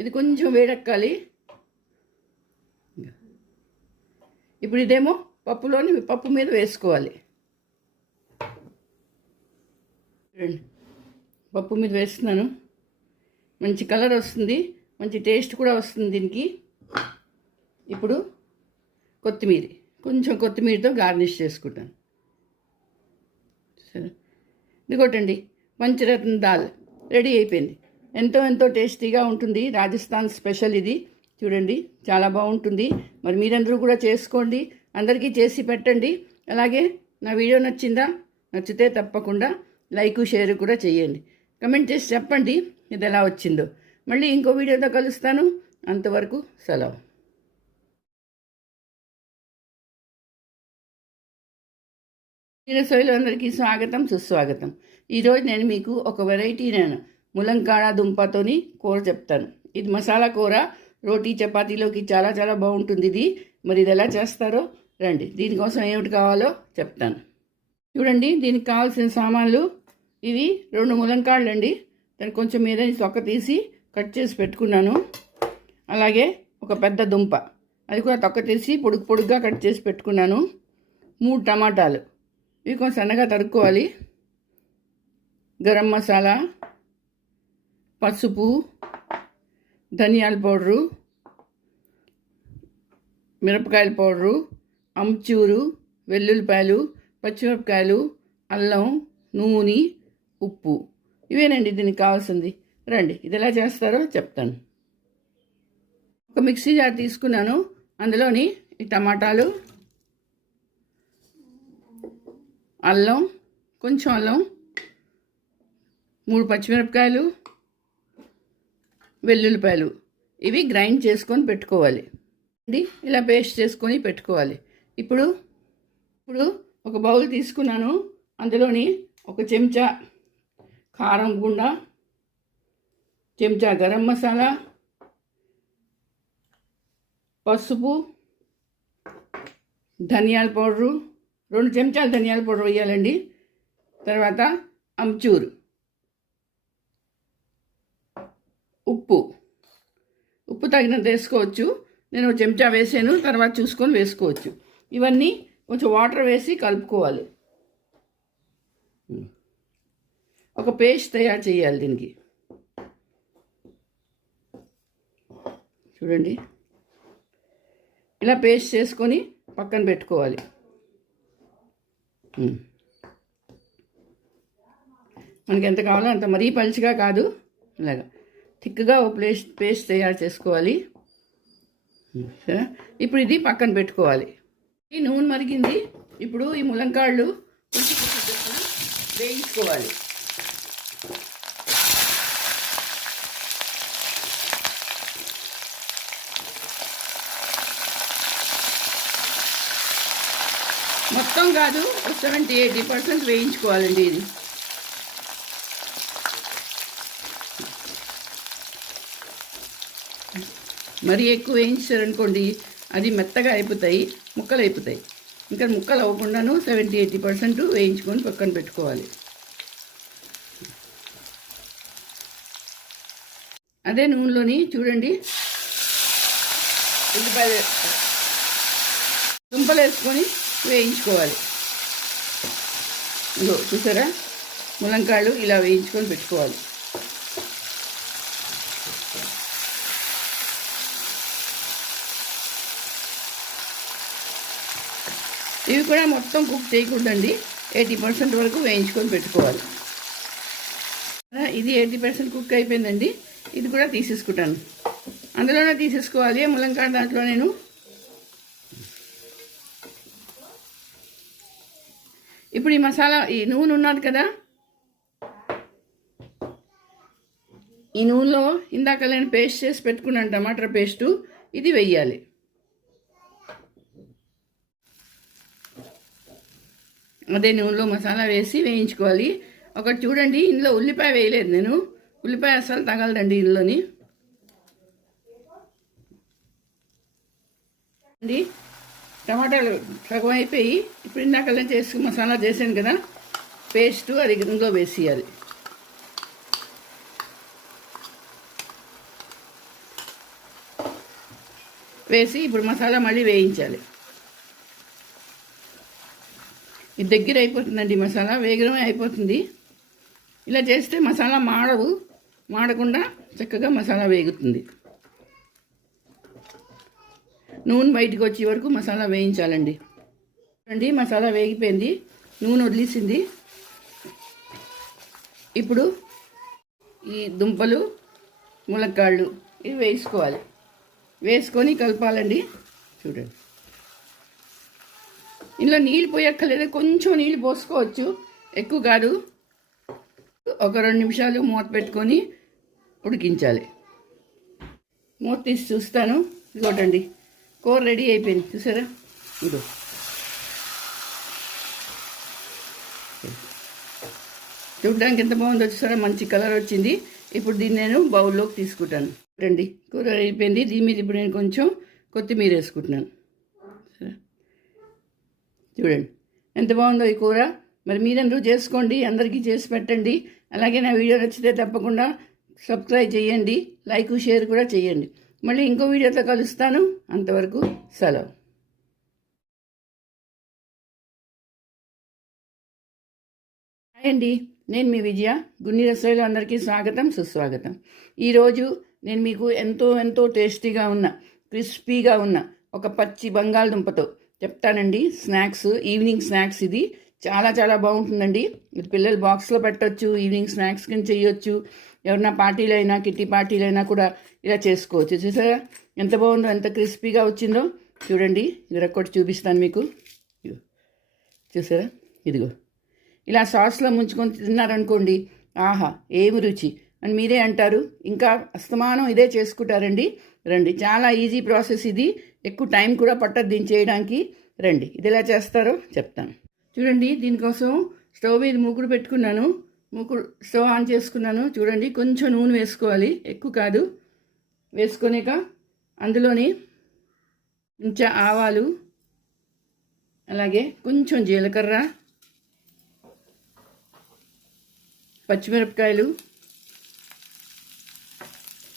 ఇది కొంచెం వేడెక్కాలి. ఇప్పుడు ఇదేమో పప్పు మీద వేసుకోవాలి. పప్పు మీద వేస్తున్నాను. మంచి కలర్ వస్తుంది, మంచి టేస్ట్ కూడా వస్తుంది దీనికి. ఇప్పుడు కొంచెం కొత్తిమీరతో గార్నిష్ చేసుకుంటాను. సరే, ఇదిగోటండి పంచరత్న దాల్ రెడీ అయిపోయింది. ఎంతో టేస్టీగా ఉంటుంది. రాజస్థాన్ స్పెషల్ ఇది. చూడండి చాలా బాగుంటుంది. మరి మీరందరూ కూడా చేసుకోండి, అందరికీ చేసి పెట్టండి. అలాగే నా వీడియో నచ్చితే తప్పకుండా లైక్ షేర్ కూడా చేయండి. కమెంట్ చేసి చెప్పండి ఇది ఎలా వచ్చిందో. మళ్ళీ ఇంకో వీడియోతో కలుస్తాను. అంతవరకు సెలవు. రసోయిలో అందరికీ స్వాగతం, సుస్వాగతం. ఈరోజు నేను మీకు ఒక వెరైటీ ములంకాడ దుంపతోని కూర చెప్తాను. ఇది మసాలా కూర, రోటీ చపాతీలోకి చాలా చాలా బాగుంటుంది ఇది. మరి ఇది ఎలా చేస్తారో రండి. దీనికోసం ఏమిటి కావాలో చెప్తాను. చూడండి, దీనికి కావాల్సిన సామాన్లు ఇవి. 2 ములంకాళ్ళు అండి. దానికి కొంచెం మీద తొక్క తీసి కట్ చేసి పెట్టుకున్నాను. అలాగే ఒక పెద్ద దుంప, అది కూడా తొక్క తీసి పొడుగ్గా కట్ చేసి పెట్టుకున్నాను. 3 టమాటాలు, ఇవి కొంచెం సన్నగా తరుక్కోవాలి. గరం మసాలా, పసుపు, ధనియాల పౌడరు, మిరపకాయల పౌడరు, అమ్చూరు, వెల్లుల్లిపాయలు, పచ్చిమిరపకాయలు, అల్లం, నూనె, ఉప్పు. ఇవేనండి దీనికి కావాల్సింది. రండి ఇది ఎలా చేస్తారో చెప్తాను. ఒక మిక్సీ జార్ తీసుకున్నాను. అందులోని ఈ టమాటాలు, కొంచెం అల్లం, 3 పచ్చిమిరపకాయలు, వెల్లుల్లిపాయలు, ఇవి గ్రైండ్ చేసుకొని పెట్టుకోవాలి. ఇలా పేస్ట్ చేసుకొని పెట్టుకోవాలి. ఇప్పుడు ఒక బౌల్ తీసుకున్నాను. అందులోని 1 చెంచా కారం గుండ, చెంచా గరం మసాలా, పసుపు, ధనియాల పౌడరు, 2 చెంచాలు ధనియాల పౌడర్ వేయాలండి. తర్వాత అమ్చూర్, ఉప్పు తగినంత వేసుకోవచ్చు. నేను 1 చెంచా వేసాను, తర్వాత చూసుకొని వేసుకోవచ్చు. ఇవన్నీ కొంచెం వాటర్ వేసి కలుపుకోవాలి. ఒక పేస్ట్ తయారు చేయాలి దీనికి. చూడండి, ఇలా పేస్ట్ చేసుకొని పక్కన పెట్టుకోవాలి. మనకి ఎంత కావాలో అంత, మరీ పలుచగా కాదు, ఇలాగా థిక్గా ఒక పేస్ట్ తయారు చేసుకోవాలి. సరే, ఇప్పుడు ఇది పక్కన పెట్టుకోవాలి. ఈ నూనె మరిగింది. ఇప్పుడు ఈ ములంకాళ్ళు వేయించుకోవాలి. మొత్తం కాదు, 70-80% వేయించుకోవాలండి. ఇది మరీ ఎక్కువ వేయించారనుకోండి అది మెత్తగా అయిపోతాయి, ముక్కలు అయిపోతాయి. ఇంకా ముక్కలు అవ్వకుండాను 70-80% వేయించుకొని పక్కన పెట్టుకోవాలి. అదే నూనెలోని చూడండి ఉల్లిపాయలు, దుంపలు వేసుకొని వేయించుకోవాలి. ఇగో చూసారా, ములంకాళ్ళు ఇలా వేయించుకొని పెట్టుకోవాలి. ఇవి కూడా మొత్తం కుక్ చేయకూడదండి, 80% వరకు వేయించుకొని పెట్టుకోవాలి. ఇది 80% కుక్ అయిపోయిందండి. ఇది కూడా తీసేసుకుంటాను, అందులోనే తీసేసుకోవాలి ములంకాడ దాంట్లో. నేను ఇప్పుడు ఈ మసాలా, ఈ నూనె ఉన్నది కదా, ఈ నూనెలో ఇందాక నేను పేస్ట్ చేసి పెట్టుకున్నాను టమాటా పేస్టు, ఇది వెయ్యాలి. అదే నూనెలో మసాలా వేసి వేయించుకోవాలి. ఒకటి చూడండి, ఇందులో ఉల్లిపాయ వేయలేదు నేను, ఉల్లిపాయ అసలు తగలదండి ఇందులోని. టమాటాలు సగం అయిపోయి, ఇప్పుడు ఇందాక చేసి మసాలా చేశాను కదా పేస్టు, అది ఇందులో వేసేయాలి. వేసి ఇప్పుడు మసాలా మళ్ళీ వేయించాలి. ఇది దగ్గర అయిపోతుందండి, మసాలా వేగమే అయిపోతుంది. ఇలా చేస్తే మసాలా మాడకుండా చక్కగా మసాలా వేగుతుంది. నూనె బయటకు వచ్చే వరకు మసాలా వేయించాలండి. చూడండి, మసాలా వేగిపోయింది, నూనె వదిలేసింది. ఇప్పుడు ఈ దుంపలు, ములక్కాళ్ళు ఇవి వేసుకోవాలి. వేసుకొని కలపాలండి. చూడండి, ఇందులో నీళ్ళు పోయక్కర్లేదు, కొంచెం నీళ్ళు పోసుకోవచ్చు, ఎక్కువ కాదు. ఒక 2 నిమిషాలు మూత పెట్టుకొని ఉడికించాలి. మూత తీసి చూస్తాను. ఇదిగోటండి, కూర రెడీ అయిపోయింది. చూసారా, ఇదో చూడడానికి ఎంత బాగుందో చూసారా, మంచి కలర్ వచ్చింది. ఇప్పుడు దీన్ని నేను బౌల్లోకి తీసుకుంటాను. రండి, కూర అయిపోయింది. దీని మీద ఇప్పుడు నేను కొంచెం కొత్తిమీర వేసుకుంటున్నాను. చూడండి ఎంత బాగుందో ఈ కూర. మరి మీరందరూ చేసుకోండి, అందరికీ చేసి పెట్టండి. అలాగే నా వీడియో నచ్చితే తప్పకుండా సబ్స్క్రైబ్ చేయండి, లైక్ షేర్ కూడా చేయండి. మళ్ళీ ఇంకో వీడియోతో కలుస్తాను. అంతవరకు సెలవు. హాయ్ అండి, నేను మీ విజయ. గున్ని రసోయిలో అందరికీ స్వాగతం, సుస్వాగతం. ఈరోజు నేను మీకు ఎంతో టేస్టీగా ఉన్న, క్రిస్పీగా ఉన్న ఒక పచ్చి బంగాళదుంపతో చెప్తానండి. Snacks, evening snacks. ఇది చాలా బాగుంటుందండి. ఇది పిల్లలు బాక్స్లో పెట్టవచ్చు, ఈవినింగ్ స్నాక్స్ కింద చేయొచ్చు. ఎవరన్నా పార్టీలైనా, కిట్టి పార్టీలైనా కూడా ఇలా చేసుకోవచ్చు. చూసారా ఎంత బాగుందో, ఎంత క్రిస్పీగా వచ్చిందో. చూడండి, ఇది రెక్కొట్టి చూపిస్తాను మీకు. చూసారా, ఇదిగో ఇలా సాస్లో ముంచుకొని తిన్నారనుకోండి, ఆహా ఏమి రుచి అని మీరే అంటారు. ఇంకా అస్తమానం ఇదే చేసుకుంటారండి. రండి, చాలా ఈజీ ప్రాసెస్ ఇది, ఎక్కువ టైం కూడా పట్టదు దీన్ని చేయడానికి. రండి, ఇది ఎలా చేస్తారో చెప్తాను. చూడండి, దీనికోసం స్టవ్ మీద మూకుడు పెట్టుకున్నాను. మూకుడు స్టవ్ ఆన్ చేసుకున్నాను. చూడండి, కొంచెం నూనె వేసుకోవాలి, ఎక్కువ కాదు. వేసుకొనాక అందులోని కొంచెం ఆవాలు, అలాగే కొంచెం జీలకర్ర, పచ్చిమిరపకాయలు,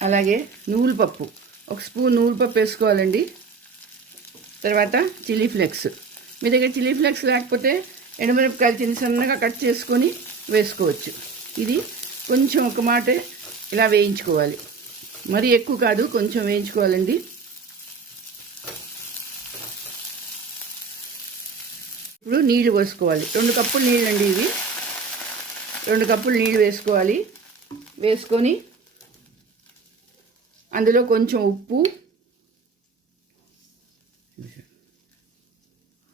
అలాగే నువ్వుల పప్పు, ఒక స్పూన్ నువ్వుల పప్పు వేసుకోవాలండి. తర్వాత చిల్లీ ఫ్లేక్స్, మీ దగ్గర చిల్లీ ఫ్లేక్స్ లేకపోతే ఎండుమిరపకాయలు చిన్న సన్నగా కట్ చేసుకొని వేసుకోవచ్చు. ఇది కొంచెం ఒక మాట ఇలా వేయించుకోవాలి, మరీ ఎక్కువ కాదు, కొంచెం వేయించుకోవాలండి. ఇప్పుడు నీళ్ళు పోసుకోవాలి. 2 కప్పులు నీళ్ళు అండి ఇవి. 2 కప్పులు నీళ్ళు వేసుకోవాలి. వేసుకొని అందులో కొంచెం ఉప్పు,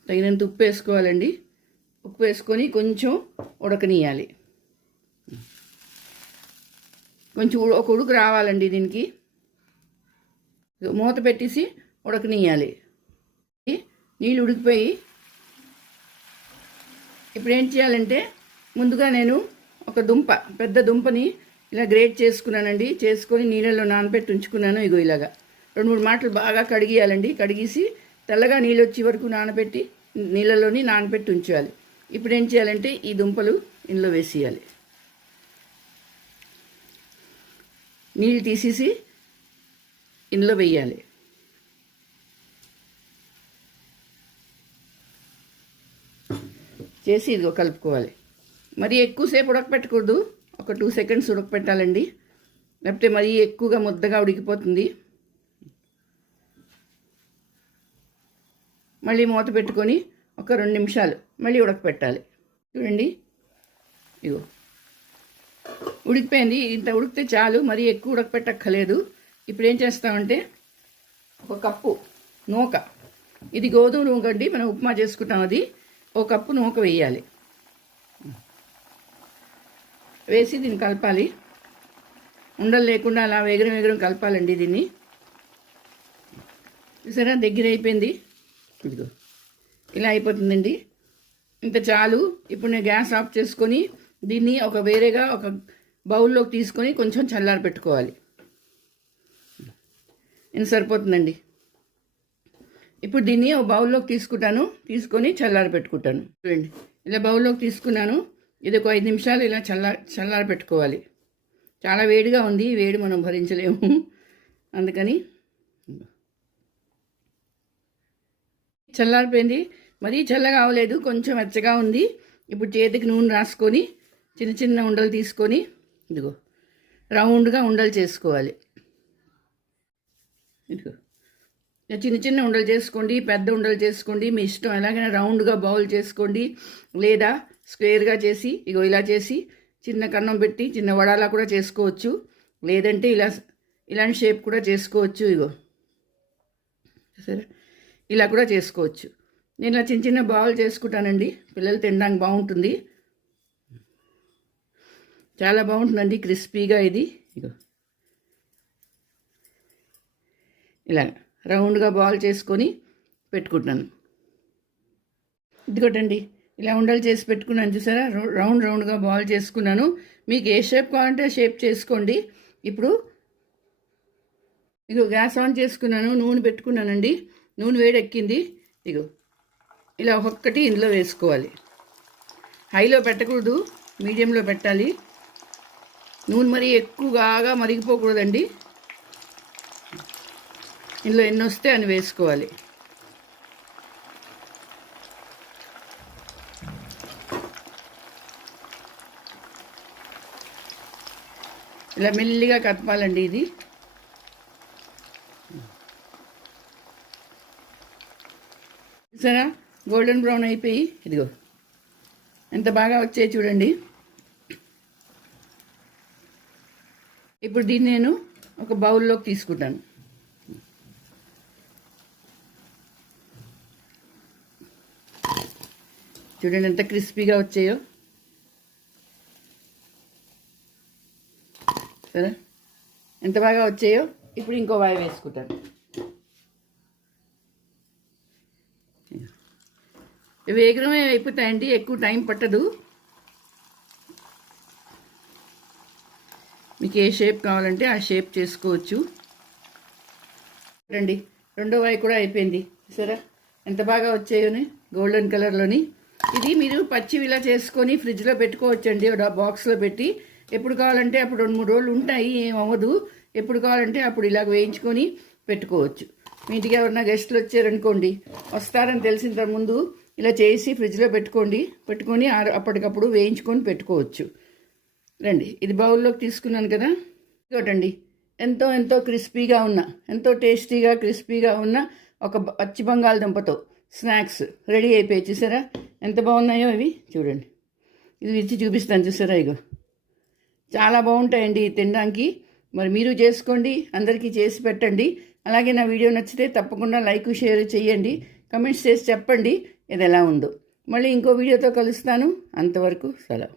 తగినంత ఉప్పు వేసుకోవాలండి. ఉప్పు వేసుకొని కొంచెం ఉడకనియాలి. కొంచెం ఒక ఉడుకు రావాలండి దీనికి. మూత పెట్టేసి ఉడకనియాలి. నీళ్ళు ఉడికిపోయి ఇప్పుడు ఏం చేయాలంటే, ముందుగా నేను ఒక పెద్ద దుంపని ఇలా గ్రేట్ చేసుకున్నానండి. చేసుకొని నీళ్ళల్లో నానబెట్టి ఉంచుకున్నాను. ఇగో ఇలాగా 2-3 మాటలు బాగా కడిగియాలండి. కడిగేసి తెల్లగా నీళ్ళు వచ్చే వరకు నానబెట్టి నీళ్ళలోని నానబెట్టి ఉంచాలి. ఇప్పుడు ఏం చేయాలంటే, ఈ దుంపలు ఇందులో వేసేయాలి. నీళ్ళు తీసేసి ఇందులో వేయాలి. చేసి ఇదిగో కలుపుకోవాలి. మరి ఎక్కువసేపు ఉడకపెట్టకూడదు, ఒక 2 సెకండ్స్ ఉడకపెట్టాలండి, లేకపోతే మరీ ఎక్కువగా ముద్దగా ఉడికిపోతుంది. మళ్ళీ మూత పెట్టుకొని ఒక 2 నిమిషాలు మళ్ళీ ఉడకపెట్టాలి. చూడండి, ఇగో ఉడికిపోయింది. ఇంత ఉడికితే చాలు, మరీ ఎక్కువ ఉడకపెట్టక్కర్లేదు. ఇప్పుడు ఏం చేస్తామంటే, ఒక కప్పు నూక, ఇది గోధుమ నూక అండి, మనం ఉప్మా చేసుకుంటాం. అది 1 కప్పు నూక వేయాలి. వేసి దీన్ని కలపాలి. ఉండలు లేకుండా అలా వేగరం కలపాలండి దీన్ని. చూసారా, దగ్గర అయిపోయింది. ఇదిగో ఇలా అయిపోతుందండి. ఇంత చాలు. ఇప్పుడు నేను గ్యాస్ ఆఫ్ చేసుకొని దీన్ని వేరేగా ఒక బౌల్లోకి తీసుకొని కొంచెం చల్లారి పెట్టుకోవాలి. ఇంత సరిపోతుందండి. ఇప్పుడు దీన్ని ఒక బౌల్లోకి తీసుకొని చల్లారి పెట్టుకుంటాను. చూడండి, ఇలా బౌల్లోకి తీసుకున్నాను. ఇది ఒక 5 నిమిషాలు ఇలా చల్లారి పెట్టుకోవాలి. చాలా వేడిగా ఉంది, వేడి మనం భరించలేము. అందుకని చల్లారిపోయింది. మరీ చల్లగా అవ్వలేదు, కొంచెం వెచ్చగా ఉంది. ఇప్పుడు చేతికి నూనె రాసుకొని చిన్న ఉండలు తీసుకొని ఇదిగో రౌండ్గా ఉండలు చేసుకోవాలి. ఇదిగో చిన్న ఉండలు చేసుకోండి, పెద్ద ఉండలు చేసుకోండి, మీ ఇష్టం. ఎలాగైనా రౌండ్గా బౌల్ చేసుకోండి, లేదా స్క్వేర్గా చేసి ఇగో ఇలా చేసి చిన్న కన్నం పెట్టి చిన్న వడాలా కూడా చేసుకోవచ్చు, లేదంటే ఇలాంటి షేప్ కూడా చేసుకోవచ్చు. ఇగో సరే, ఇలా కూడా చేసుకోవచ్చు. నేను ఇలా చిన్న బౌల్ చేసుకుంటానండి, పిల్లలు తినడానికి బాగుంటుంది. చాలా బాగుంటుందండి, క్రిస్పీగా. ఇది ఇగో ఇలా రౌండ్గా బాల్ చేసుకొని పెట్టుకుంటున్నాను. ఇదిగోటండి, ఇలా ఉండలు చేసి పెట్టుకున్నాను. చూసారా, రౌండ్గా బాల్ చేసుకున్నాను. మీకు ఏ షేప్ కావాలంటే ఆ షేప్ చేసుకోండి. ఇప్పుడు ఇగో గ్యాస్ ఆన్ చేసుకున్నాను, నూనె పెట్టుకున్నానండి. నూనె వేడెక్కింది. ఇగో ఇలా ఒక్కొక్కటి ఇందులో వేసుకోవాలి. హైలో పెట్టకూడదు, మీడియంలో పెట్టాలి. నూనె మరీ ఎక్కువగా మరిగిపోకూడదండి. ఇందులో ఎన్ని వస్తే అని వేసుకోవాలి. ఇలా మెల్లిగా కదపాలండి. ఇది సరే, గోల్డెన్ బ్రౌన్ అయిపోయి ఇదిగో ఎంత బాగా వచ్చాయి చూడండి. ఇప్పుడు దీన్ని నేను ఒక బౌల్లోకి తీసుకుంటాను. చూడండి ఎంత క్రిస్పీగా వచ్చాయో. సరే, ఎంత బాగా వచ్చాయో. ఇప్పుడు ఇంకో వాయి వేసుకుంటాను. వేగమే అయిపోతాయండి, ఎక్కువ టైం పట్టదు. మీకు ఏ షేప్ కావాలంటే ఆ షేప్ చేసుకోవచ్చు. రండి, రెండో వాయి కూడా అయిపోయింది. చూసారా ఎంత బాగా వచ్చాయోని, గోల్డెన్ కలర్లోని. ఇది మీరు పచ్చివి ఇలా చేసుకొని ఫ్రిడ్జ్లో పెట్టుకోవచ్చండి, బాక్స్లో పెట్టి. ఎప్పుడు కావాలంటే అప్పుడు 2-3 రోజులు ఉంటాయి, ఏమవ్వదు. ఎప్పుడు కావాలంటే అప్పుడు ఇలాగ వేయించుకొని పెట్టుకోవచ్చు. మీ ఇంటికి ఎవరైనా గెస్టులు వచ్చారనుకోండి, వస్తారని తెలిసిన ముందు ఇలా చేసి ఫ్రిడ్జ్లో పెట్టుకొని అప్పటికప్పుడు వేయించుకొని పెట్టుకోవచ్చు. రండి, ఇది బౌల్లోకి తీసుకున్నాను కదా. ఇంకోటండి, ఎంతో క్రిస్పీగా ఉన్న, ఎంతో టేస్టీగా క్రిస్పీగా ఉన్న ఒక పచ్చి బంగాళదుంపతో స్నాక్స్ రెడీ అయిపోయి. చూసారా ఎంత బాగున్నాయో ఇవి. చూడండి, ఇది ఇచ్చి చూపిస్తాను. చూసారా, ఇగో చాలా బాగుంటాయండి తినడానికి. మరి మీరు చేసుకోండి, అందరికీ చేసి పెట్టండి. అలాగే నా వీడియో నచ్చితే తప్పకుండా లైక్ షేర్ చేయండి, కమెంట్స్ చేసి చెప్పండి ఇది ఎలా ఉందో. మళ్ళీ ఇంకో వీడియోతో కలుస్తాను. అంతవరకు సెలవు.